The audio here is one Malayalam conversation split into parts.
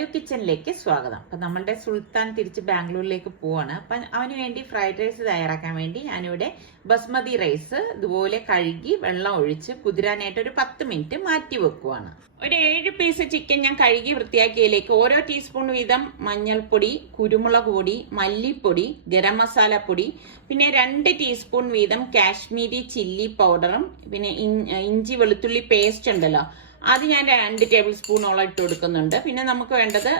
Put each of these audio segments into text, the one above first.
സലു കിച്ചണിലേക്ക് സ്വാഗതം. അപ്പം നമ്മളുടെ സുൽത്താൻ തിരിച്ച് ബാംഗ്ലൂരിലേക്ക് പോവാണ്. അപ്പം അവന് വേണ്ടി ഫ്രൈഡ് റൈസ് തയ്യാറാക്കാൻ വേണ്ടി ഞാനിവിടെ ബസ്മതി റൈസ് ഇതുപോലെ കഴുകി വെള്ളം ഒഴിച്ച് കുതിരാനായിട്ട് ഒരു 10 മിനിറ്റ് മാറ്റി വെക്കുവാണ്. ഒരു 7 പീസ് ചിക്കൻ ഞാൻ കഴുകി വൃത്തിയാക്കിയതിലേക്ക് ഓരോ ടീസ്പൂൺ വീതം മഞ്ഞൾപ്പൊടി, കുരുമുളക് പൊടി, മല്ലിപ്പൊടി, ഗരം മസാല പൊടി, പിന്നെ 2 ടീസ്പൂൺ വീതം കാശ്മീരി ചില്ലി പൗഡറും പിന്നെ ഇഞ്ചി വെളുത്തുള്ളി പേസ്റ്റ് ഉണ്ടല്ലോ അത് ഞാൻ 2 ടേബിൾ സ്പൂണോളം ഇട്ട് കൊടുക്കുന്നുണ്ട്. പിന്നെ നമുക്ക് വേണ്ടത്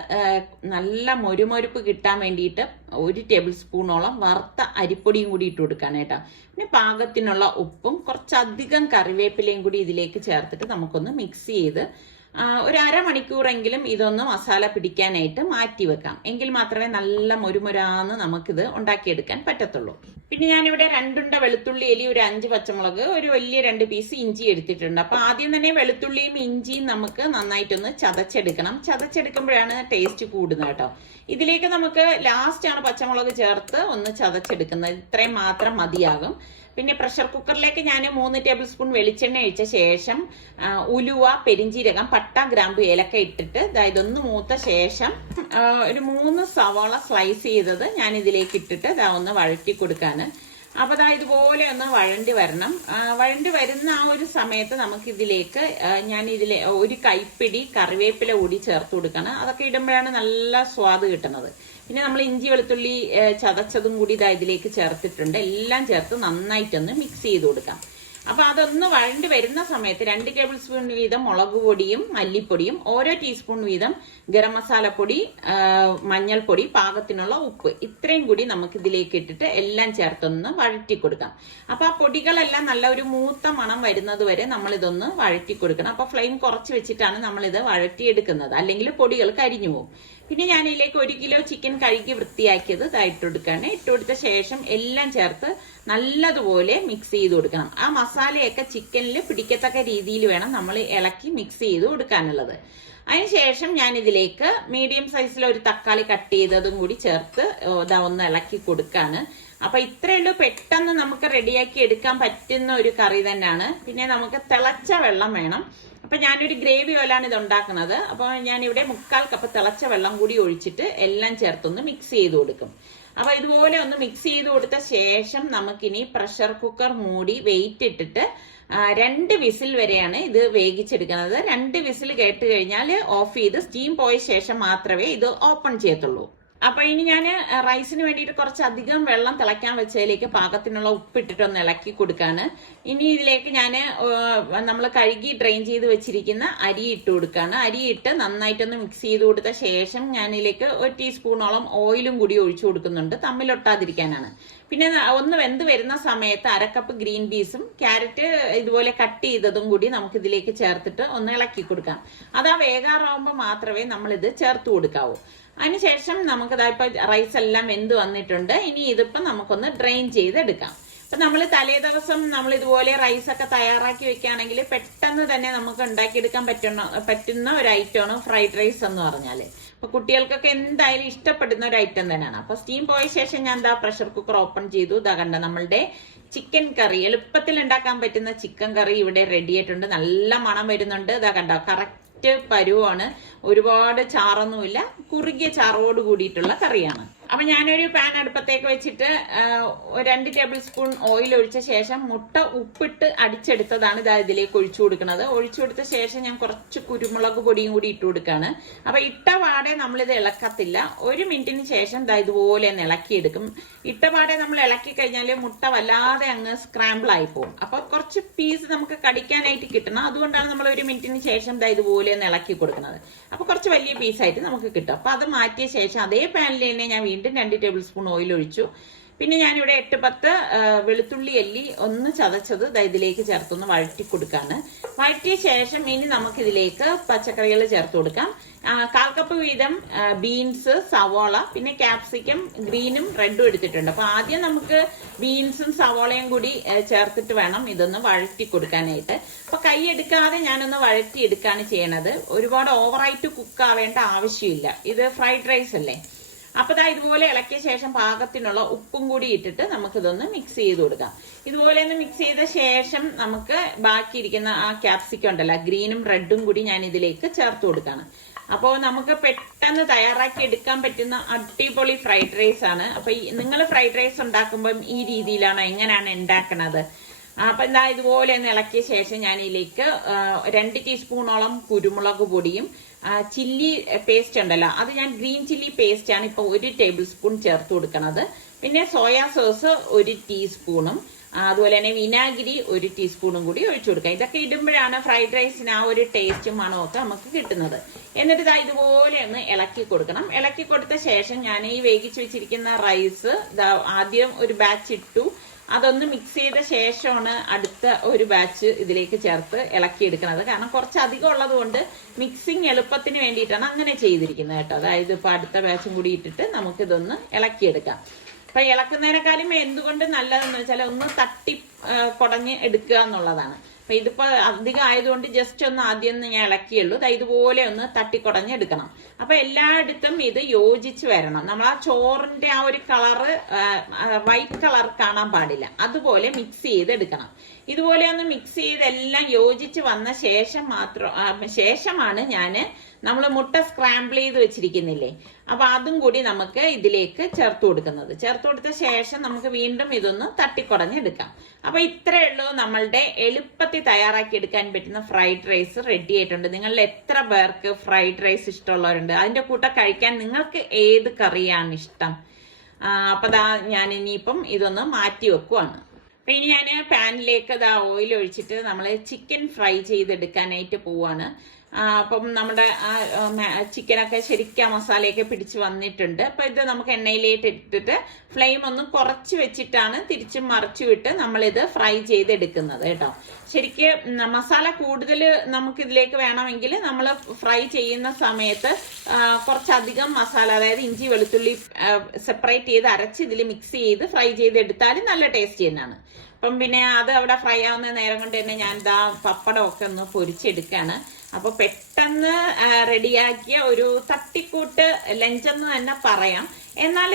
നല്ല മൊരുമൊരുപ്പ് കിട്ടാൻ വേണ്ടിയിട്ട് 1 ടേബിൾ സ്പൂണോളം വറുത്ത അരിപ്പൊടിയും കൂടി ഇട്ട് കൊടുക്കാനായിട്ടാ. പിന്നെ പാകത്തിനുള്ള ഉപ്പും കുറച്ചധികം കറിവേപ്പിലയും കൂടി ഇതിലേക്ക് ചേർത്തിട്ട് നമുക്കൊന്ന് മിക്സ് ചെയ്ത് ഒരു അരമണിക്കൂറെങ്കിലും ഇതൊന്ന് മസാല പിടിക്കാനായിട്ട് മാറ്റി വെക്കാം. എങ്കിൽ മാത്രമേ നല്ല മൊരുമൊരാന്ന് നമുക്കിത് ഉണ്ടാക്കിയെടുക്കാൻ പറ്റത്തുള്ളൂ. പിന്നെ ഞാനിവിടെ 2 ഉണ്ട വെളുത്തുള്ളി എലി, ഒരു 5 പച്ചമുളക്, ഒരു വലിയ 2 പീസ് ഇഞ്ചി എടുത്തിട്ടുണ്ട്. അപ്പൊ ആദ്യം തന്നെ വെളുത്തുള്ളിയും ഇഞ്ചിയും നമുക്ക് നന്നായിട്ടൊന്ന് ചതച്ചെടുക്കണം. ചതച്ചെടുക്കുമ്പോഴാണ് ടേസ്റ്റ് കൂടുന്നത് കേട്ടോ. ഇതിലേക്ക് നമുക്ക് ലാസ്റ്റ് ആണ് പച്ചമുളക് ചേർത്ത് ഒന്ന് ചതച്ചെടുക്കുന്നത്. ഇത്രയും മാത്രം മതിയാകും. പിന്നെ പ്രഷർ കുക്കറിലേക്ക് ഞാൻ 3 ടേബിൾ സ്പൂൺ വെളിച്ചെണ്ണ ഒഴിച്ച ശേഷം ഉലുവ, പെരിഞ്ചീരകം, പട്ട, ഗ്രാമ്പു, ഏലക്ക ഇട്ടിട്ട് ഇതൊന്ന് മൂത്ത ശേഷം ഒരു 3 സവാള സ്ലൈസ് ചെയ്തത് ഞാൻ ഇതിലേക്ക് ഇട്ടിട്ട് ഒന്ന് വഴറ്റി കൊടുക്കാന്. അപ്പൊ ഇതുപോലെ ഒന്ന് വഴണ്ടി വരണം. വഴണ്ടി വരുന്ന ആ ഒരു സമയത്ത് നമുക്ക് ഇതിലേക്ക് ഞാൻ ഒരു കൈപ്പിടി കറിവേപ്പില കൂടി ചേർത്ത് കൊടുക്കണം. അതൊക്കെ ഇടുമ്പോഴാണ് നല്ല സ്വാദ് കിട്ടുന്നത്. പിന്നെ നമ്മൾ ഇഞ്ചി വെളുത്തുള്ളി ചതച്ചതും കൂടി ഇതിലേക്ക് ചേർത്തിട്ടുണ്ട്. എല്ലാം ചേർത്ത് നന്നായിട്ടൊന്ന് മിക്സ് ചെയ്ത് കൊടുക്കാം. അപ്പൊ അതൊന്ന് വഴണ്ടി വരുന്ന സമയത്ത് 2 ടേബിൾ സ്പൂൺ വീതം മുളക് പൊടിയും മല്ലിപ്പൊടിയും, ഓരോ ടീസ്പൂൺ വീതം ഗരം മസാലപ്പൊടി, മഞ്ഞൾപ്പൊടി, പാകത്തിനുള്ള ഉപ്പ്, ഇത്രയും കൂടി നമുക്ക് ഇതിലേക്ക് ഇട്ടിട്ട് എല്ലാം ചേർത്തൊന്ന് വഴറ്റി കൊടുക്കാം. അപ്പൊ ആ പൊടികളെല്ലാം നല്ല ഒരു മൂത്ത മണം വരുന്നത് വരെ നമ്മൾ ഇതൊന്ന് വഴറ്റി കൊടുക്കണം. അപ്പൊ ഫ്ലെയിം കുറച്ച് വെച്ചിട്ടാണ് നമ്മൾ ഇത് വഴറ്റിയെടുക്കുന്നത്, അല്ലെങ്കിൽ പൊടികൾ കരിഞ്ഞു പോകും. പിന്നെ ഞാൻ ഇതിലേക്ക് 1 കിലോ ചിക്കൻ കഴുകി വൃത്തിയാക്കിയത് ഇട്ടുകൊടുക്കാണ്. ഇട്ടുകൊടുത്ത ശേഷം എല്ലാം ചേർത്ത് നല്ലതുപോലെ മിക്സ് ചെയ്ത് കൊടുക്കണം. ആ മസാലയൊക്കെ ചിക്കനിൽ പിടിക്കത്തക്ക രീതിയിൽ വേണം നമ്മൾ ഇളക്കി മിക്സ് ചെയ്ത് കൊടുക്കാനുള്ളത്. അതിനുശേഷം ഞാൻ ഇതിലേക്ക് മീഡിയം സൈസിൽ ഒരു തക്കാളി കട്ട് ചെയ്തതും കൂടി ചേർത്ത് ഒന്ന് ഇളക്കി കൊടുക്കാണ്. അപ്പൊ ഇത്രയുള്ളൂ, പെട്ടെന്ന് നമുക്ക് റെഡിയാക്കി എടുക്കാൻ പറ്റുന്ന ഒരു കറി തന്നെയാണ്. പിന്നെ നമുക്ക് തിളച്ച വെള്ളം വേണം. അപ്പൊ ഞാനൊരു ഗ്രേവി പോലാണ് ഇത് ഉണ്ടാക്കുന്നത്. അപ്പൊ ഞാനിവിടെ 1/4 കപ്പ് തിളച്ച വെള്ളം കൂടി ഒഴിച്ചിട്ട് എല്ലാം ചേർത്തൊന്ന് മിക്സ് ചെയ്ത് കൊടുക്കും. അപ്പൊ ഇതുപോലെ ഒന്ന് മിക്സ് ചെയ്ത് കൊടുത്ത ശേഷം നമുക്കിനി പ്രഷർ കുക്കർ മൂടി വെയിറ്റ് ഇട്ടിട്ട് 2 വിസിൽ വരെയാണ് ഇത് വേവിച്ചെടുക്കുന്നത്. 2 വിസിൽ കേട്ട് കഴിഞ്ഞാൽ ഓഫ് ചെയ്ത് സ്റ്റീം പോയ ശേഷം മാത്രമേ ഇത് ഓപ്പൺ ചെയ്യത്തുള്ളൂ. അപ്പൊ ഇനി ഞാൻ റൈസിന് വേണ്ടിയിട്ട് കുറച്ചധികം വെള്ളം തിളയ്ക്കാൻ വെച്ചതിലേക്ക് പാകത്തിനുള്ള ഉപ്പിട്ടിട്ട് ഒന്ന് ഇളക്കി കൊടുക്കാണ്. ഇനി ഇതിലേക്ക് ഞാൻ നമ്മൾ കഴുകി ഡ്രെയിൻ ചെയ്ത് വെച്ചിരിക്കുന്ന അരി ഇട്ട് കൊടുക്കാണ്. അരി ഇട്ട് നന്നായിട്ടൊന്ന് മിക്സ് ചെയ്ത് കൊടുത്ത ശേഷം ഞാൻ ഇതിലേക്ക് 1 ടീസ്പൂണോളം ഓയിലും കൂടി ഒഴിച്ചു കൊടുക്കുന്നുണ്ട്, തമ്മിലൊട്ടാതിരിക്കാനാണ്. പിന്നെ ഒന്ന് വെന്ത് വരുന്ന സമയത്ത് 1/2 കപ്പ് ഗ്രീൻ പീസും ക്യാരറ്റ് ഇതുപോലെ കട്ട് ചെയ്തതും കൂടി നമുക്ക് ഇതിലേക്ക് ചേർത്തിട്ട് ഒന്ന് ഇളക്കി കൊടുക്കാം. അത് വേകാറാവുമ്പോൾ മാത്രമേ നമ്മൾ ഇത് ചേർത്ത് കൊടുക്കാവൂ. അതിനുശേഷം നമുക്ക് ഇപ്പൊ റൈസ് എല്ലാം വെന്ത് വന്നിട്ടുണ്ട്. ഇനി ഇതിപ്പോ നമുക്കൊന്ന് ഡ്രെയിൻ ചെയ്തെടുക്കാം. അപ്പൊ നമ്മൾ തലേ ദിവസം നമ്മൾ ഇതുപോലെ റൈസൊക്കെ തയ്യാറാക്കി വെക്കുകയാണെങ്കിൽ പെട്ടെന്ന് തന്നെ നമുക്ക് ഉണ്ടാക്കിയെടുക്കാൻ പറ്റുന്ന ഒരു ഐറ്റമാണ് ഫ്രൈഡ് റൈസ് എന്ന് പറഞ്ഞാല്. അപ്പൊ കുട്ടികൾക്കൊക്കെ എന്തായാലും ഇഷ്ടപ്പെടുന്ന ഒരു ഐറ്റം തന്നെയാണ്. അപ്പൊ സ്റ്റീം പോയ ശേഷം ഞാൻ പ്രഷർ കുക്കർ ഓപ്പൺ ചെയ്തു. കണ്ട നമ്മളുടെ ചിക്കൻ കറി, എളുപ്പത്തിൽ ഉണ്ടാക്കാൻ പറ്റുന്ന ചിക്കൻ കറി ഇവിടെ റെഡി ആയിട്ടുണ്ട്. നല്ല മണം വരുന്നുണ്ട്. കണ്ടോ, കറക്റ്റ് പരുവാണ്. ഒരുപാട് ചാറൊന്നുമില്ല, കുറുകിയ ചാറോട് കൂടിയിട്ടുള്ള കറിയാണ്. അപ്പൊ ഞാനൊരു പാൻ അടുപ്പത്തേക്ക് വെച്ചിട്ട് 2 ടേബിൾ സ്പൂൺ ഓയിൽ ഒഴിച്ച ശേഷം മുട്ട ഉപ്പിട്ട് അടിച്ചെടുത്തതാണ് ഇതിലേക്ക് ഒഴിച്ചു കൊടുക്കുന്നത്. ഒഴിച്ചു കൊടുത്ത ശേഷം ഞാൻ കുറച്ച് കുരുമുളക് പൊടിയും കൂടി ഇട്ട് കൊടുക്കാണ്. അപ്പൊ ഇട്ട പാടെ നമ്മളിത് ഇളക്കത്തില്ല. 1 മിനിറ്റിന് ശേഷം ഇതുപോലെ ഒന്ന് ഇളക്കിയെടുക്കും. ഇട്ട പാടെ നമ്മൾ ഇളക്കി കഴിഞ്ഞാൽ മുട്ട വല്ലാതെ അങ്ങ് സ്ക്രാമ്പിൾ ആയി പോകും. അപ്പൊ കുറച്ച് പീസ് നമുക്ക് കടിക്കാനായിട്ട് കിട്ടണം. അതുകൊണ്ടാണ് നമ്മൾ 1 മിനിറ്റിന് ശേഷം ഇതുപോലെ ഒന്ന് ഇളക്കി കൊടുക്കുന്നത്. അപ്പൊ കുറച്ച് വലിയ പീസായിട്ട് നമുക്ക് കിട്ടും. അപ്പൊ അത് മാറ്റിയ ശേഷം അതേ പാനിൽ തന്നെ ഞാൻ വീണ്ടും 2 ടേബിൾ സ്പൂൺ ഓയിൽ ഒഴിച്ചു. പിന്നെ ഞാനിവിടെ 8-10 വെളുത്തുള്ളി അല്ലി ഒന്ന് ചതച്ചത് ഇതിലേക്ക് ചേർത്തൊന്ന് വഴറ്റി കൊടുക്കാണ്. വഴറ്റിയ ശേഷം ഇനി നമുക്കിതിലേക്ക് പച്ചക്കറികൾ ചേർത്ത് കൊടുക്കാം. 1/4 കപ്പ് വീതം ബീൻസ്, സവോള, പിന്നെ ക്യാപ്സിക്കം ഗ്രീനും റെഡും എടുത്തിട്ടുണ്ട്. അപ്പൊ ആദ്യം നമുക്ക് ബീൻസും സവോളയും കൂടി ചേർത്തിട്ട് വേണം ഇതൊന്ന് വഴറ്റി കൊടുക്കാനായിട്ട്. അപ്പൊ കൈ എടുക്കാതെ ഞാനൊന്ന് വഴറ്റി എടുക്കാണ് ചെയ്യണത്. ഒരുപാട് ഓവറായിട്ട് കുക്ക് ആവേണ്ട ആവശ്യമില്ല. ഇത് ഫ്രൈഡ് റൈസ് അല്ലേ. അപ്പൊ ഇതുപോലെ ഇളക്കിയ ശേഷം പാകത്തിനുള്ള ഉപ്പും കൂടി ഇട്ടിട്ട് നമുക്കിതൊന്ന് മിക്സ് ചെയ്ത് കൊടുക്കാം. ഇതുപോലെ ഒന്ന് മിക്സ് ചെയ്ത ശേഷം നമുക്ക് ബാക്കിയിരിക്കുന്ന ആ ക്യാപ്സിക്കം ഉണ്ടല്ലോ, ഗ്രീനും റെഡും കൂടി ഞാൻ ഇതിലേക്ക് ചേർത്ത് കൊടുക്കാണ്. അപ്പോൾ നമുക്ക് പെട്ടെന്ന് തയ്യാറാക്കി എടുക്കാൻ പറ്റുന്ന അടിപൊളി ഫ്രൈഡ് റൈസ് ആണ്. അപ്പൊ നിങ്ങൾ ഫ്രൈഡ് റൈസ് ഉണ്ടാക്കുമ്പോൾ ഈ രീതിയിലാണോ, എങ്ങനെയാണ് ഉണ്ടാക്കുന്നത്? അപ്പൊ എന്താ ഇതുപോലെ ഒന്ന് ഇളക്കിയ ശേഷം ഞാൻ ഇതിലേക്ക് 2 ടീസ്പൂണോളം കുരുമുളക് പൊടിയും ചില്ലി പേസ്റ്റ് ഉണ്ടല്ലോ, അത് ഞാൻ ഗ്രീൻ ചില്ലി പേസ്റ്റ് ആണ് ഇപ്പൊ 1 ടേബിൾ സ്പൂൺ ചേർത്ത് കൊടുക്കുന്നത്. പിന്നെ സോയാ സോസ് 1 ടീസ്പൂണും അതുപോലെ തന്നെ വിനാഗിരി 1 ടീസ്പൂണും കൂടി ഒഴിച്ചു കൊടുക്കാം. ഇതൊക്കെ ഇടുമ്പോഴാണ് ഫ്രൈഡ് റൈസിന് ആ ഒരു ടേസ്റ്റും മണവും ഒക്കെ നമുക്ക് കിട്ടുന്നത്. എന്നിട്ട് ഇതാ ഇതുപോലെ ഒന്ന് ഇളക്കി കൊടുക്കണം. ഇളക്കി കൊടുത്ത ശേഷം ഞാൻ ഈ വേവിച്ച് വെച്ചിരിക്കുന്ന റൈസ് ആദ്യം ഒരു ബാച്ച് ഇട്ടു. അതൊന്ന് മിക്സ് ചെയ്ത ശേഷമാണ് അടുത്ത ഒരു ബാച്ച് ഇതിലേക്ക് ചേർത്ത് ഇളക്കിയെടുക്കുന്നത്. കാരണം കുറച്ചധികം ഉള്ളത് കൊണ്ട് മിക്സിങ് എളുപ്പത്തിന് വേണ്ടിയിട്ടാണ് അങ്ങനെ ചെയ്തിരിക്കുന്നത് കേട്ടോ. അതായത് ഇപ്പൊ അടുത്ത ബാച്ചും കൂടി ഇട്ടിട്ട് നമുക്കിതൊന്ന് ഇളക്കിയെടുക്കാം. അപ്പൊ ഇളക്കുന്നതിനേക്കാളും എന്തുകൊണ്ട് നല്ലതെന്ന് വെച്ചാൽ ഒന്ന് തട്ടി കുടഞ്ഞ് എടുക്കുക എന്നുള്ളതാണ്. അപ്പൊ ഇതിപ്പോ അധികം ആയതുകൊണ്ട് ജസ്റ്റ് ഒന്ന് ആദ്യം ഞാൻ ഇളക്കിയുള്ളൂ. ഇതുപോലെ ഒന്ന് തട്ടിക്കുടഞ്ഞ് എടുക്കണം. അപ്പൊ എല്ലായിടത്തും ഇത് യോജിച്ച് വരണം. നമ്മൾ ആ ചോറിന്റെ ആ ഒരു കളറ് വൈറ്റ് കളർ കാണാൻ പാടില്ല. അതുപോലെ മിക്സ് ചെയ്ത് എടുക്കണം. ഇതുപോലെ ഒന്ന് മിക്സ് ചെയ്ത് എല്ലാം യോജിച്ച് വന്ന ശേഷമാണ് നമ്മൾ മുട്ട സ്ക്രാമ്പിൾ ചെയ്ത് വെച്ചിരിക്കുന്നില്ലേ, അപ്പൊ അതും കൂടി നമുക്ക് ഇതിലേക്ക് ചേർത്ത് കൊടുക്കുന്നത്. ചേർത്ത് കൊടുത്ത ശേഷം നമുക്ക് വീണ്ടും ഇതൊന്ന് തട്ടിക്കുടഞ്ഞെടുക്കാം. അപ്പൊ ഇത്രയേ ഉള്ളൂ, നമ്മളുടെ എളുപ്പത്തിൽ തയ്യാറാക്കി എടുക്കാൻ പറ്റുന്ന ഫ്രൈഡ് റൈസ് റെഡി ആയിട്ടുണ്ട്. നിങ്ങളിൽ എത്ര പേർക്ക് ഫ്രൈഡ് റൈസ് ഇഷ്ടമുള്ളവരുണ്ട്? അതിന്റെ കൂട്ടം കഴിക്കാൻ നിങ്ങൾക്ക് ഏത് കറിയാണ് ഇഷ്ടം? അപ്പൊ ഞാൻ ഇനിയിപ്പം ഇതൊന്ന് മാറ്റി വെക്കുവാണ്. അപ്പൊ ഇനി ഞാൻ പാനിലേക്ക് ഓയിൽ ഒഴിച്ചിട്ട് നമ്മൾ ചിക്കൻ ഫ്രൈ ചെയ്തെടുക്കാനായിട്ട് പോവാണ്. അപ്പം നമ്മുടെ ചിക്കനൊക്കെ ശരിക്കും മസാലയൊക്കെ പിടിച്ച് വന്നിട്ടുണ്ട്. അപ്പൊ ഇത് നമുക്ക് എണ്ണയിലേക്ക് ഇട്ടിട്ട് ഫ്ലെയിം ഒന്ന് കുറച്ച് വെച്ചിട്ടാണ് തിരിച്ചും മറിച്ചു വിട്ട് നമ്മളിത് ഫ്രൈ ചെയ്തെടുക്കുന്നത് കേട്ടോ. ശരിക്കും മസാല കൂടുതൽ നമുക്ക് ഇതിലേക്ക് വേണമെങ്കിൽ നമ്മൾ ഫ്രൈ ചെയ്യുന്ന സമയത്ത് കുറച്ചധികം മസാല, അതായത് ഇഞ്ചി വെളുത്തുള്ളി സെപ്പറേറ്റ് ചെയ്ത് അരച്ച് ഇതിൽ മിക്സ് ചെയ്ത് ഫ്രൈ ചെയ്തെടുത്താലും നല്ല ടേസ്റ്റ് തന്നെയാണ്. അപ്പം പിന്നെ അത് അവിടെ ഫ്രൈ ആവുന്ന നേരം കൊണ്ട് തന്നെ ഞാൻ പപ്പടമൊക്കെ ഒന്ന് പൊരിച്ചെടുക്കുകയാണ്. അപ്പൊ പെട്ടെന്ന് റെഡിയാക്കിയ ഒരു തട്ടിക്കൂട്ട് ലഞ്ചെന്ന് തന്നെ പറയാം. എന്നാൽ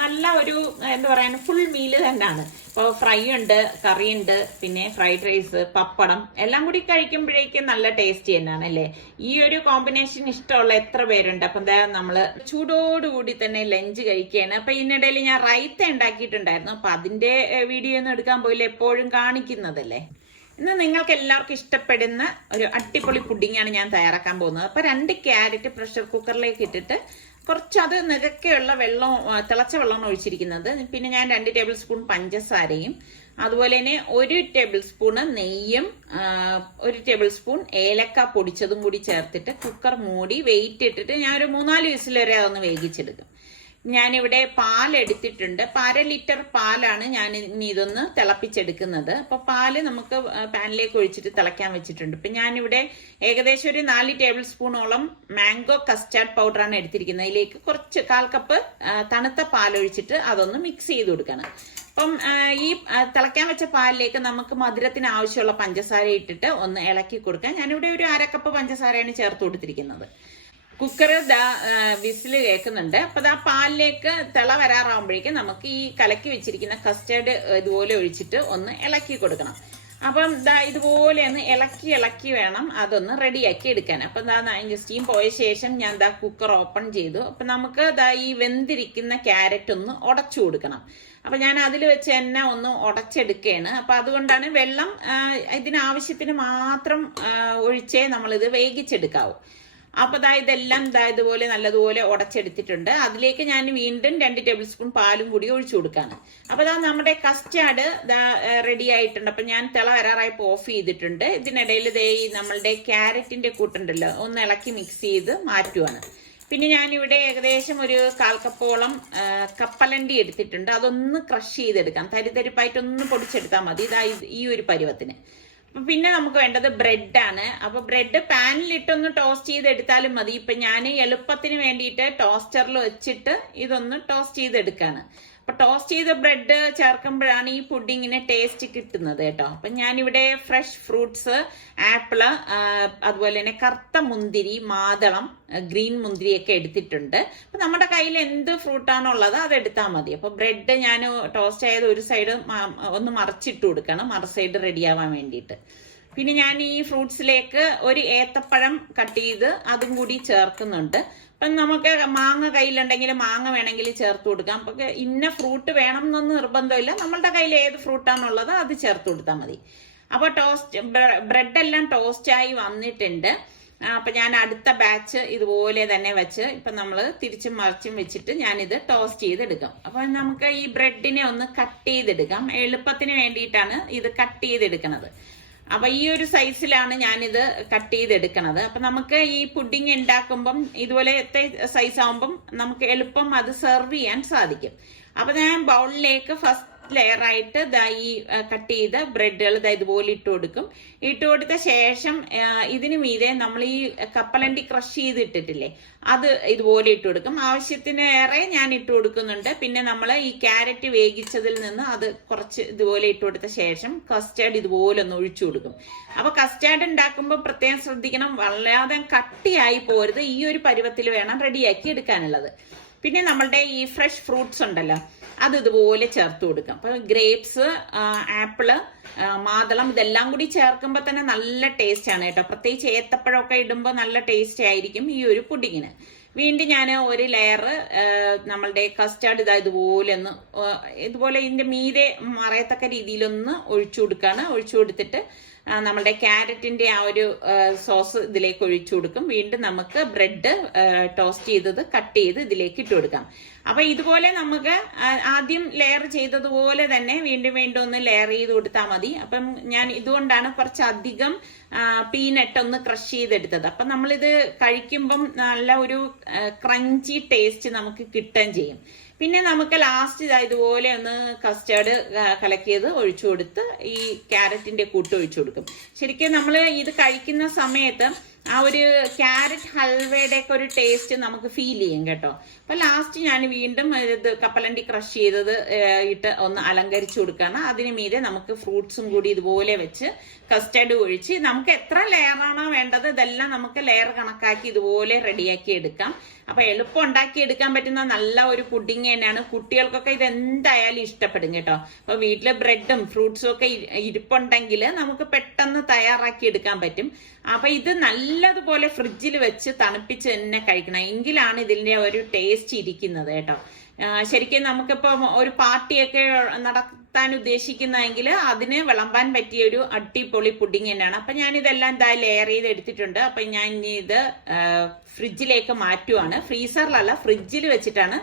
നല്ല ഒരു എന്താ പറയാ ഫുൾ മീല് തന്നെയാണ്. ഇപ്പോൾ ഫ്രൈ ഉണ്ട്, കറി ഉണ്ട്, പിന്നെ ഫ്രൈഡ് റൈസ്, പപ്പടം എല്ലാം കൂടി കഴിക്കുമ്പോഴേക്കും നല്ല ടേസ്റ്റി തന്നെയാണ് അല്ലേ. ഈ ഒരു കോമ്പിനേഷൻ ഇഷ്ടമുള്ള എത്ര പേരുണ്ട്? അപ്പൊ എന്താ നമ്മള് ചൂടോടുകൂടി തന്നെ ലഞ്ച് കഴിക്കുകയാണ്. അപ്പൊ ഇതിനിടയിൽ ഞാൻ റൈത്ത ഉണ്ടാക്കിയിട്ടുണ്ടായിരുന്നു. അപ്പൊ അതിന്റെ വീഡിയോ ഒന്നും എടുക്കാൻ പോയില്ല, എപ്പോഴും കാണിക്കുന്നതല്ലേ. ഇന്ന് നിങ്ങൾക്ക് എല്ലാവർക്കും ഇഷ്ടപ്പെടുന്ന ഒരു അടിപൊളി പുഡിങ്ങാണ് ഞാൻ തയ്യാറാക്കാൻ പോകുന്നത്. അപ്പൊ 2 ക്യാരറ്റ് പ്രഷർ കുക്കറിലേക്ക് ഇട്ടിട്ട് കുറച്ചത് നികക്കെയുള്ള വെള്ളം, തിളച്ച വെള്ളമാണ് ഒഴിച്ചിരിക്കുന്നത്. പിന്നെ ഞാൻ 2 ടേബിൾ സ്പൂൺ പഞ്ചസാരയും അതുപോലെ തന്നെ 1 ടേബിൾ സ്പൂണ് നെയ്യും 1 ടേബിൾ സ്പൂൺ ഏലക്ക പൊടിച്ചതും കൂടി ചേർത്തിട്ട് കുക്കർ മൂടി വെയിറ്റ് ഇട്ടിട്ട് ഞാൻ ഒരു 3-4 വിസിൽ വരെ അതൊന്ന് വേവിച്ചെടുക്കും. ഞാനിവിടെ പാലെടുത്തിട്ടുണ്ട്. 1/2 ലിറ്റർ പാലാണ് ഞാൻ ഇനി ഇതൊന്ന് തിളപ്പിച്ചെടുക്കുന്നത്. അപ്പൊ പാല് നമുക്ക് പാനിലേക്ക് ഒഴിച്ചിട്ട് തിളയ്ക്കാൻ വെച്ചിട്ടുണ്ട്. ഇപ്പൊ ഞാനിവിടെ ഏകദേശം ഒരു 4 ടേബിൾ സ്പൂണോളം മാംഗോ കസ്റ്റാർഡ് പൗഡറാണ് എടുത്തിരിക്കുന്നത്. അതിലേക്ക് കുറച്ച് 1/4 കപ്പ് തണുത്ത പാലൊഴിച്ചിട്ട് അതൊന്ന് മിക്സ് ചെയ്ത് കൊടുക്കണം. അപ്പം ഈ തിളയ്ക്കാൻ വെച്ച പാലിലേക്ക് നമുക്ക് മധുരത്തിന് ആവശ്യമുള്ള പഞ്ചസാര ഇട്ടിട്ട് ഒന്ന് ഇളക്കി കൊടുക്കാം. ഞാനിവിടെ ഒരു 1/2 കപ്പ് പഞ്ചസാരയാണ് ചേർത്ത് കൊടുത്തിരിക്കുന്നത്. കുക്കർ വിസില് കേൾക്കുന്നുണ്ട്. അപ്പൊ പാലിലേക്ക് തിള വരാറാവുമ്പോഴേക്കും നമുക്ക് ഈ കലക്കി വെച്ചിരിക്കുന്ന കസ്റ്റേർഡ് ഇതുപോലെ ഒഴിച്ചിട്ട് ഒന്ന് ഇളക്കി കൊടുക്കണം. അപ്പം ഇതുപോലെ ഒന്ന് ഇളക്കി വേണം അതൊന്ന് റെഡിയാക്കി എടുക്കാൻ. അപ്പൊ അതിന്റെ സ്റ്റീം പോയ ശേഷം ഞാൻ കുക്കർ ഓപ്പൺ ചെയ്തു. അപ്പൊ നമുക്ക് ഈ വെന്തിരിക്കുന്ന ക്യാരറ്റ് ഒന്ന് ഉടച്ചു കൊടുക്കണം. അപ്പൊ ഞാൻ അതിൽ വെച്ച് തന്നെ ഒന്ന് ഉടച്ചെടുക്കുകയാണ്. അപ്പൊ അതുകൊണ്ടാണ് വെള്ളം ഇതിനാവശ്യത്തിന് മാത്രം ഒഴിച്ചേ നമ്മളിത് വേവിച്ചെടുക്കാവൂ. അപ്പൊ ഇതെല്ലാം ഇതുപോലെ നല്ലതുപോലെ ഉടച്ചെടുത്തിട്ടുണ്ട്. അതിലേക്ക് ഞാൻ വീണ്ടും 2 ടേബിൾ സ്പൂൺ പാലും കൂടി ഒഴിച്ചു കൊടുക്കാണ്. അപ്പൊ നമ്മുടെ കസ്റ്റാർഡ് റെഡി ആയിട്ടുണ്ട്. അപ്പൊ ഞാൻ തിള വരാറായപ്പോ ഓഫ് ചെയ്തിട്ടുണ്ട്. ഇതിനിടയിൽ നമ്മളുടെ ക്യാരറ്റിന്റെ കൂട്ടുണ്ടല്ലോ ഒന്ന് ഇളക്കി മിക്സ് ചെയ്ത് മാറ്റുവാണ്. പിന്നെ ഞാനിവിടെ ഏകദേശം ഒരു 1/4 കപ്പോളം കപ്പലണ്ടി എടുത്തിട്ടുണ്ട്. അതൊന്ന് ക്രഷ് ചെയ്തെടുക്കാം. തരിതരിപ്പായിട്ടൊന്ന് പൊടിച്ചെടുത്താൽ മതി. ഈ ഒരു പരുവത്തിന്. പിന്നെ നമുക്ക് വേണ്ടത് ബ്രെഡാണ്. അപ്പൊ ബ്രെഡ് പാനിലിട്ടൊന്ന് ടോസ്റ്റ് ചെയ്തെടുത്താലും മതി. ഇപ്പൊ ഞാൻ എളുപ്പത്തിന് വേണ്ടിയിട്ട് ടോസ്റ്ററിൽ വെച്ചിട്ട് ഇതൊന്ന് ടോസ്റ്റ് ചെയ്തെടുക്കാണ്. അപ്പൊ ടോസ്റ്റ് ചെയ്ത ബ്രെഡ് ചേർക്കുമ്പോഴാണ് ഈ പുഡിങ്ങിന് ടേസ്റ്റ് കിട്ടുന്നത് കേട്ടോ. അപ്പൊ ഞാനിവിടെ ഫ്രഷ് ഫ്രൂട്ട്സ്, ആപ്പിള്, അതുപോലെ തന്നെ കറുത്ത മുന്തിരി, മാതളം, ഗ്രീൻ മുന്തിരിയൊക്കെ എടുത്തിട്ടുണ്ട്. അപ്പൊ നമ്മുടെ കയ്യിൽ എന്ത് ഫ്രൂട്ടാണോ ഉള്ളത് അത് എടുത്താൽ മതി. അപ്പൊ ബ്രെഡ് ഞാൻ ടോസ്റ്റ് ആയത് ഒരു സൈഡ് ഒന്ന് മറിച്ചിട്ട് കൊടുക്കണം, മറു സൈഡ് റെഡിയാവാൻ വേണ്ടിയിട്ട്. പിന്നെ ഞാൻ ഈ ഫ്രൂട്ട്സിലേക്ക് ഒരു ഏത്തപ്പഴം കട്ട് ചെയ്ത് അതും കൂടി ചേർക്കുന്നുണ്ട്. അപ്പം നമുക്ക് മാങ്ങ കയ്യിലുണ്ടെങ്കിൽ മാങ്ങ വേണമെങ്കിൽ ചേർത്ത് കൊടുക്കാം. അപ്പം ഇന്ന ഫ്രൂട്ട് വേണം എന്നൊന്നും നിർബന്ധമില്ല. നമ്മളുടെ കയ്യിൽ ഏത് ഫ്രൂട്ടാണുള്ളത് അത് ചേർത്ത് കൊടുത്താൽ മതി. അപ്പോൾ ബ്രെഡ് എല്ലാം ടോസ്റ്റായി വന്നിട്ടുണ്ട്. അപ്പം ഞാൻ അടുത്ത ബാച്ച് ഇതുപോലെ തന്നെ വെച്ച് ഇപ്പം നമ്മൾ തിരിച്ചും മറിച്ചും വെച്ചിട്ട് ഞാനിത് ടോസ്റ്റ് ചെയ്തെടുക്കാം. അപ്പോൾ നമുക്ക് ഈ ബ്രെഡിനെ ഒന്ന് കട്ട് ചെയ്തെടുക്കാം. എളുപ്പത്തിന് വേണ്ടിയിട്ടാണ് ഇത് കട്ട് ചെയ്തെടുക്കുന്നത്. അപ്പൊ ഈ ഒരു സൈസിലാണ് ഞാനിത് കട്ട് ചെയ്തെടുക്കണത്. അപ്പൊ നമുക്ക് ഈ പുഡിങ് ഉണ്ടാക്കുമ്പം ഇതുപോലത്തെ സൈസ് ആവുമ്പം നമുക്ക് എളുപ്പം അത് സെർവ് ചെയ്യാൻ സാധിക്കും. അപ്പൊ ഞാൻ ബൗളിലേക്ക് ഫസ്റ്റ് ലെയർ ആയിട്ട് ഈ കട്ട് ചെയ്ത ബ്രെഡുകൾ ഇതുപോലെ ഇട്ട് കൊടുക്കും. ഇട്ട് കൊടുത്ത ശേഷം ഇതിന് മീതെ നമ്മൾ ഈ കപ്പലണ്ടി ക്രഷ് ചെയ്തിട്ടിട്ടില്ലേ, അത് ഇതുപോലെ ഇട്ട് കൊടുക്കും. ആവശ്യത്തിന് ഏറെ ഞാൻ ഇട്ട് കൊടുക്കുന്നുണ്ട്. പിന്നെ നമ്മൾ ഈ ക്യാരറ്റ് വേവിച്ചതിൽ നിന്ന് അത് കുറച്ച് ഇതുപോലെ ഇട്ട് കൊടുത്ത ശേഷം കസ്റ്റാർഡ് ഇതുപോലെ ഒന്ന് ഒഴിച്ചു കൊടുക്കും. അപ്പൊ കസ്റ്റാർഡ് ഉണ്ടാക്കുമ്പോൾ പ്രത്യേകം ശ്രദ്ധിക്കണം, വല്ലാതെ കട്ടിയായി പോരുത്. ഈ ഒരു പരുവത്തിൽ വേണം റെഡിയാക്കി എടുക്കാനുള്ളത്. പിന്നെ നമ്മളുടെ ഈ ഫ്രഷ് ഫ്രൂട്ട്സ് ഉണ്ടല്ലോ, അത് ഇതുപോലെ ചേർത്ത് കൊടുക്കാം. അപ്പൊ ഗ്രേപ്സ്, ആപ്പിള്, മാതളം ഇതെല്ലാം കൂടി ചേർക്കുമ്പോൾ തന്നെ നല്ല ടേസ്റ്റ് ആണ് കേട്ടോ. പ്രത്യേകിച്ച് ഏത്തപ്പഴമൊക്കെ ഇടുമ്പോൾ നല്ല ടേസ്റ്റ് ആയിരിക്കും ഈ ഒരു പുഡിങ്ങിന്. വീണ്ടും ഞാൻ ഒരു ലെയർ നമ്മളുടെ കസ്റ്റാർഡ് ഇതുപോലെ ഇതിന്റെ മീതെ മറയത്തക്ക രീതിയിലൊന്ന് ഒഴിച്ചു കൊടുക്കുകയാണ്. ഒഴിച്ചു കൊടുത്തിട്ട് നമ്മളുടെ ക്യാരറ്റിന്റെ ആ ഒരു സോസ് ഇതിലേക്ക് ഒഴിച്ചു കൊടുക്കും. വീണ്ടും നമുക്ക് ബ്രെഡ് ടോസ്റ്റ് ചെയ്തത് കട്ട് ചെയ്ത് ഇതിലേക്ക് ഇട്ട് കൊടുക്കാം. അപ്പൊ ഇതുപോലെ നമുക്ക് ആദ്യം ലെയർ ചെയ്തതുപോലെ തന്നെ വീണ്ടും വീണ്ടും ഒന്ന് ലെയർ ചെയ്ത് കൊടുത്താൽ മതി. അപ്പം ഞാൻ ഇതുകൊണ്ടാണ് കുറച്ചധികം പീനട്ട് ഒന്ന് ക്രഷ് ചെയ്തെടുത്തത്. അപ്പൊ നമ്മളിത് കഴിക്കുമ്പം നല്ല ഒരു ക്രഞ്ചി ടേസ്റ്റ് നമുക്ക് കിട്ടുകയും ചെയ്യും. പിന്നെ നമുക്ക് ലാസ്റ്റ് ഇതുപോലെ ഒന്ന് കസ്റ്റാർഡ് കലക്കിയത് ഒഴിച്ചു കൊടുത്ത് ഈ ക്യാരറ്റിന്റെ കൂട്ട് ഒഴിച്ചു കൊടുക്കും. ശരിക്കും നമ്മൾ ഇത് കഴിക്കുന്ന സമയത്ത് ആ ഒരു ക്യാരറ്റ് ഹൽവയുടെ ഒക്കെ ഒരു ടേസ്റ്റ് നമുക്ക് ഫീൽ ചെയ്യും കേട്ടോ. അപ്പൊ ലാസ്റ്റ് ഞാൻ വീണ്ടും ഇത് കപ്പലണ്ടി ക്രഷ് ചെയ്തത് ഇട്ട് ഒന്ന് അലങ്കരിച്ചു കൊടുക്കുകയാണ്. അതിന് മീതെ നമുക്ക് ഫ്രൂട്ട്സും കൂടി ഇതുപോലെ വെച്ച് കസ്റ്റാർഡ് ഒഴിച്ച് നമുക്ക് എത്ര ലെയറാണോ വേണ്ടത് ഇതെല്ലാം നമുക്ക് ലെയർ കണക്കാക്കി ഇതുപോലെ റെഡിയാക്കി എടുക്കാം. അപ്പൊ എളുപ്പം ഉണ്ടാക്കി എടുക്കാൻ പറ്റുന്ന നല്ല ഒരു പുഡിങ് തന്നെയാണ്. കുട്ടികൾക്കൊക്കെ ഇത് എന്തായാലും ഇഷ്ടപ്പെടും കേട്ടോ. അപ്പൊ വീട്ടില് ബ്രെഡും ഫ്രൂട്ട്സും ഒക്കെ ഇരിപ്പുണ്ടെങ്കിൽ നമുക്ക് പെട്ടെന്ന് തയ്യാറാക്കി എടുക്കാൻ പറ്റും. അപ്പൊ ഇത് നല്ലതുപോലെ ഫ്രിഡ്ജിൽ വെച്ച് തണുപ്പിച്ച് തന്നെ കഴിക്കണം, എങ്കിലാണ് ഇതിന്റെ ഒരു ടേസ്റ്റ് ഇരിക്കുന്നത് കേട്ടോ. ശരിക്കും നമുക്കിപ്പോ ഒരു പാർട്ടിയൊക്കെ നടത്താൻ ഉദ്ദേശിക്കുന്നതെങ്കിൽ അതിന് വിളമ്പാൻ പറ്റിയ ഒരു അടിപൊളി പുഡിങ് തന്നെയാണ്. അപ്പൊ ഞാൻ ഇതെല്ലാം ലെയർ ചെയ്ത് എടുത്തിട്ടുണ്ട്. അപ്പൊ ഞാൻ ഇനി ഇത് ഫ്രിഡ്ജിലേക്ക് മാറ്റുവാണ്. ഫ്രീസറിലല്ല, ഫ്രിഡ്ജിൽ വെച്ചിട്ടാണ്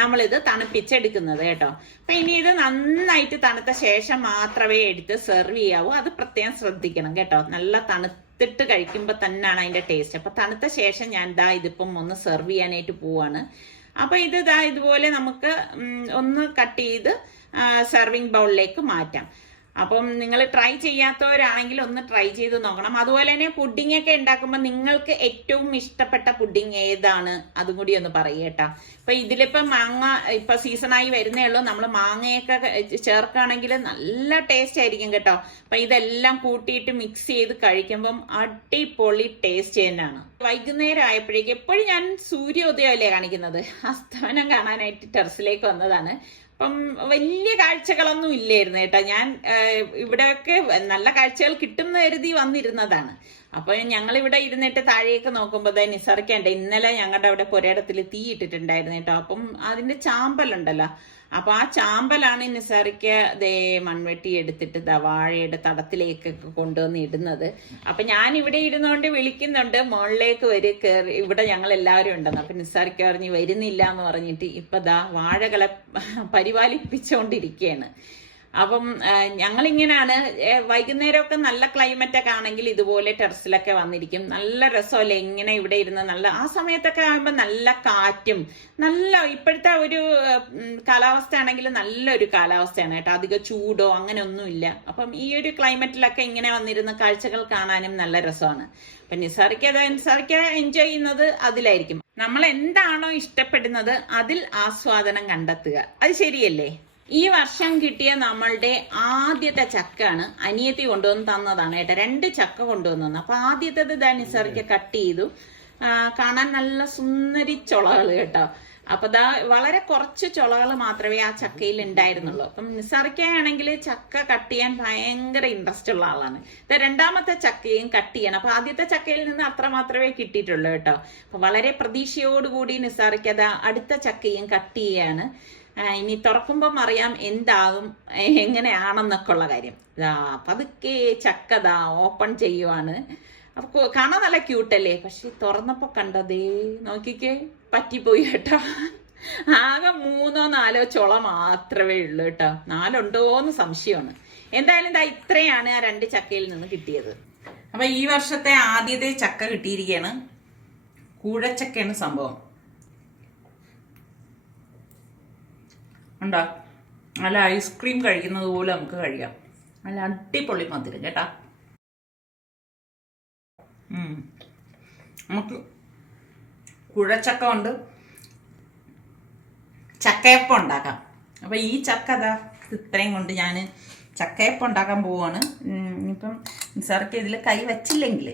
നമ്മളിത് തണുപ്പിച്ചെടുക്കുന്നത് കേട്ടോ. അപ്പൊ ഇനി ഇത് നന്നായിട്ട് തണുത്ത ശേഷം മാത്രമേ എടുത്ത് സെർവ് ചെയ്യാവൂ. അത് പ്രത്യേകം ശ്രദ്ധിക്കണം കേട്ടോ. നല്ല തണുത്തിട്ട് കഴിക്കുമ്പോൾ തന്നെയാണ് അതിന്റെ ടേസ്റ്റ്. അപ്പൊ തണുത്ത ശേഷം ഞാൻ ഇതിപ്പം ഒന്ന് സെർവ് ചെയ്യാനായിട്ട് പോവാണ്. അപ്പൊ ഇത് ഇതുപോലെ നമുക്ക് ഒന്ന് കട്ട് ചെയ്ത് സെർവിങ് ബൗളിലേക്ക് മാറ്റാം. അപ്പം നിങ്ങൾ ട്രൈ ചെയ്യാത്തവരാണെങ്കിൽ ഒന്ന് ട്രൈ ചെയ്ത് നോക്കണം. അതുപോലെ തന്നെ പുഡിംഗ് ഒക്കെ ഉണ്ടാക്കുമ്പോൾ നിങ്ങൾക്ക് ഏറ്റവും ഇഷ്ടപ്പെട്ട പുഡിംഗ് ഏതാണ് അതും കൂടി ഒന്ന് പറയേട്ടാ. ഇപ്പൊ ഇതിലിപ്പോ മാങ്ങ ഇപ്പൊ സീസണായി വരുന്നേ ഉള്ളൂ. നമ്മൾ മാങ്ങയൊക്കെ ചേർക്കുകയാണെങ്കിൽ നല്ല ടേസ്റ്റ് ആയിരിക്കും കേട്ടോ. അപ്പൊ ഇതെല്ലാം കൂട്ടിയിട്ട് മിക്സ് ചെയ്ത് കഴിക്കുമ്പം അടിപൊളി ടേസ്റ്റ് തന്നെയാണ്. വൈകുന്നേരം ആയപ്പോഴേക്കും എപ്പോഴും ഞാൻ സൂര്യോദയം അല്ലേ കാണിക്കുന്നത്, അസ്തമനം കാണാനായിട്ട് ടെറസിലേക്ക് വന്നതാണ്. അപ്പം വലിയ കാഴ്ചകളൊന്നും ഇല്ലായിരുന്നു കേട്ടോ. ഞാൻ ഇവിടെയൊക്കെ നല്ല കാഴ്ചകൾ കിട്ടുന്ന കരുതി വന്നിരുന്നതാണ്. അപ്പൊ ഞങ്ങൾ ഇവിടെ ഇരുന്നിട്ട് താഴേക്ക് നോക്കുമ്പോൾ നിസർക്കേണ്ട ഇന്നലെ ഞങ്ങളുടെ അവിടെ പുരയിടത്തിൽ തീ ഇട്ടിട്ടുണ്ടായിരുന്നു കേട്ടോ. അപ്പം അതിന്റെ ചാമ്പലുണ്ടല്ലോ, അപ്പൊ ആ ചാമ്പലാണ് നിസാറിക്ക് മൺവെട്ടി എടുത്തിട്ട് വാഴയുടെ തടത്തിലേക്കൊക്കെ കൊണ്ടുവന്ന് ഇടുന്നത്. അപ്പൊ ഞാൻ ഇവിടെ ഇരുന്നുകൊണ്ട് വിളിക്കുന്നുണ്ട് മുകളിലേക്ക് കയറി, ഇവിടെ ഞങ്ങൾ എല്ലാവരും ഉണ്ടെന്ന്. അപ്പൊ നിസാറിക്ക് പറഞ്ഞ് വരുന്നില്ല എന്ന് പറഞ്ഞിട്ട് ഇപ്പൊ വാഴകളെ പരിപാലിപ്പിച്ചുകൊണ്ടിരിക്കുകയാണ്. അപ്പം ഞങ്ങളിങ്ങനെയാണ് വൈകുന്നേരമൊക്കെ നല്ല ക്ലൈമറ്റ് ഒക്കെ ആണെങ്കിൽ ഇതുപോലെ ടെറസിലൊക്കെ വന്നിരിക്കും. നല്ല രസമല്ലേ ഇങ്ങനെ ഇവിടെ ഇരുന്ന്. നല്ല ആ സമയത്തൊക്കെ ആകുമ്പോൾ നല്ല കാറ്റും നല്ല ഇപ്പോഴത്തെ ഒരു കാലാവസ്ഥ ആണെങ്കിൽ നല്ലൊരു കാലാവസ്ഥയാണ് കേട്ടോ. അധികം ചൂടോ അങ്ങനെ ഒന്നുമില്ല. അപ്പം ഈ ഒരു ക്ലൈമറ്റിലൊക്കെ ഇങ്ങനെ വന്നിരുന്ന കാഴ്ചകൾ കാണാനും നല്ല രസമാണ്. അപ്പൊ നിസാറിക്ക് എൻജോയ് ചെയ്യുന്നത് അതിലായിരിക്കും. നമ്മൾ എന്താണോ ഇഷ്ടപ്പെടുന്നത് അതിൽ ആസ്വാദനം കണ്ടെത്തുക. അത് ശരിയല്ലേ? ഈ വർഷം കിട്ടിയ നമ്മളുടെ ആദ്യത്തെ ചക്കയാണ് അനിയത്തി കൊണ്ടുവന്ന് തന്നതാണ് കേട്ടോ. 2 ചക്ക കൊണ്ടുവന്നു. അപ്പൊ ആദ്യത്തേത് നിസാറിക്ക് കട്ട് ചെയ്തു. കാണാൻ നല്ല സുന്ദരി ചുളകൾ കേട്ടോ. അപ്പൊ ദാ വളരെ കുറച്ച് ചുളകൾ മാത്രമേ ആ ചക്കയിൽ ഉണ്ടായിരുന്നുള്ളൂ. അപ്പം നിസാറിക്കാണെങ്കിൽ ചക്ക കട്ട് ചെയ്യാൻ ഭയങ്കര ഇൻട്രസ്റ്റ് ഉള്ള ആളാണ്. രണ്ടാമത്തെ ചക്കയും കട്ട് ചെയ്യണം. അപ്പൊ ആദ്യത്തെ ചക്കയിൽ നിന്ന് അത്ര മാത്രമേ കിട്ടിയിട്ടുള്ളൂ കേട്ടോ. അപ്പൊ വളരെ പ്രതീക്ഷയോടുകൂടി നിസാറിക്കത അടുത്ത ചക്കയും കട്ട് ചെയ്യാണ്. ഇനി തുറക്കുമ്പം അറിയാം എന്താകും എങ്ങനെയാണെന്നൊക്കെ ഉള്ള കാര്യം. പതുക്കെ ചക്കത ഓപ്പൺ ചെയ്യുവാണ്. അപ്പൊ കാണാൻ നല്ല ക്യൂട്ടല്ലേ, പക്ഷെ തുറന്നപ്പോ കണ്ടതേ നോക്കിക്കേ പറ്റിപ്പോയി കേട്ടോ. ആകെ 3-4 ചുള മാത്രമേ ഉള്ളൂ കേട്ടോ. 4 ഉണ്ടോന്ന് സംശയമാണ്. എന്തായാലും ഇതാ ഇത്രയാണ് ആ 2 ചക്കയിൽ നിന്ന് കിട്ടിയത്. അപ്പൊ ഈ വർഷത്തെ ആദ്യത്തെ ചക്ക കിട്ടിയിരിക്കുകയാണ്. കൂഴച്ചക്കയാണ് സംഭവം. ഉണ്ടോ, നല്ല ഐസ്ക്രീം കഴിക്കുന്നത് പോലെ നമുക്ക് കഴിക്കാം. നല്ല അടിപൊളി മധുരം കേട്ടാ. നമുക്ക് കുഴച്ചക്ക കൊണ്ട് ചക്കയപ്പം ഉണ്ടാക്കാം. അപ്പം ഈ ചക്ക അതാ ഇത്രയും കൊണ്ട് ഞാൻ ചക്കയപ്പം ഉണ്ടാക്കാൻ പോവാണ്. ഇപ്പം നിസാർക്ക് ഇതിൽ കൈ വച്ചില്ലെങ്കിൽ